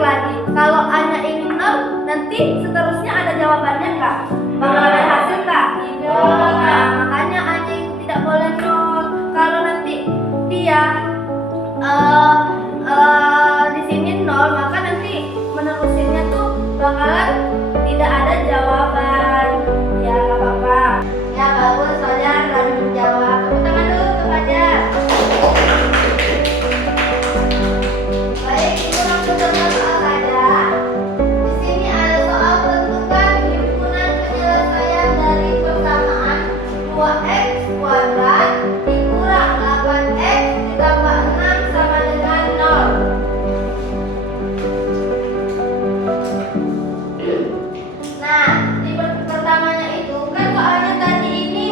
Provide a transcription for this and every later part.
lagi. Kalau A-nya ini 0, nanti seterusnya ada jawabannya nggak? Bakal ada hasil nggak? Nah, makanya A-nya itu tidak boleh 0. Kalau nanti dia di sini 0, maka nanti menerusinnya tuh bakalan tidak ada jawaban. Ya nggak apa-apa. Ya bagus, Fajar berani menjawab. Tepuk tangan dulu untuk Fajar. Baik, itu langsung ke soal saja. Di sini ada soal tentukan himpunan penyelesaian dari persamaan 2x kuadrat dikurang 8x ditambah 6 sama dengan 0. Nah, di pertamanya itu kan soalnya tadi ini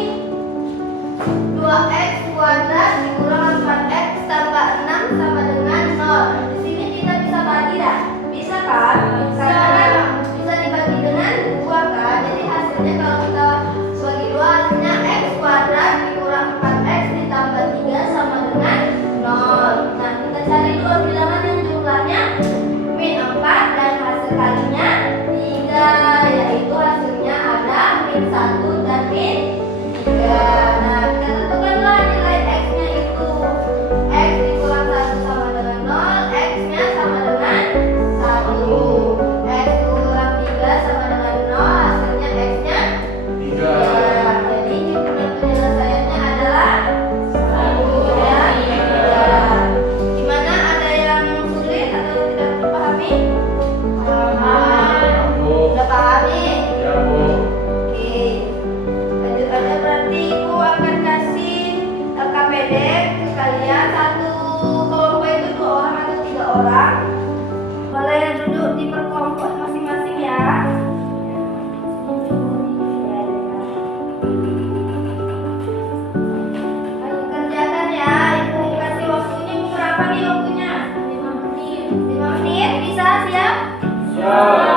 2x kuadrat dikurang 8x tambah 6 sama dengan 0. Di sini kita bisa bagi dah. Bisa kan? Karena kan bisa dibagi dengan 2 kan. Jadi hasilnya kalau kita bagi 2 hasilnya x kuadrat dikurang 4x ditambah 3 sama dengan 0. Nah, kita cari dua bilangan yang jumlahnya min 4 dan hasil kalinya 3, yaitu hasilnya ada min 1 dan min 3. Nah, kita tentukanlah nilai x-nya itu. X dikurang 1 sama dengan 0, x-nya sama dengan 1. X dikurang 3 sama dengan 0, hasilnya x-nya 3. Jadi himpunan penyelesaiannya adalah 1 dan 3. Gimana, ada yang sulit atau tidak dipahami? Udah pahami? Oke. Lanjut aja, berarti Ibu akan kasih LKPD ke kalian. Satu kelompok itu 2 orang atau 3 orang. Boleh duduk di per kelompok masing-masing ya. Ayo kerjakan ya. Ibu kasih waktunya. Ibu berapa nih waktunya? 5 menit. 5 menit bisa, siap? Siap.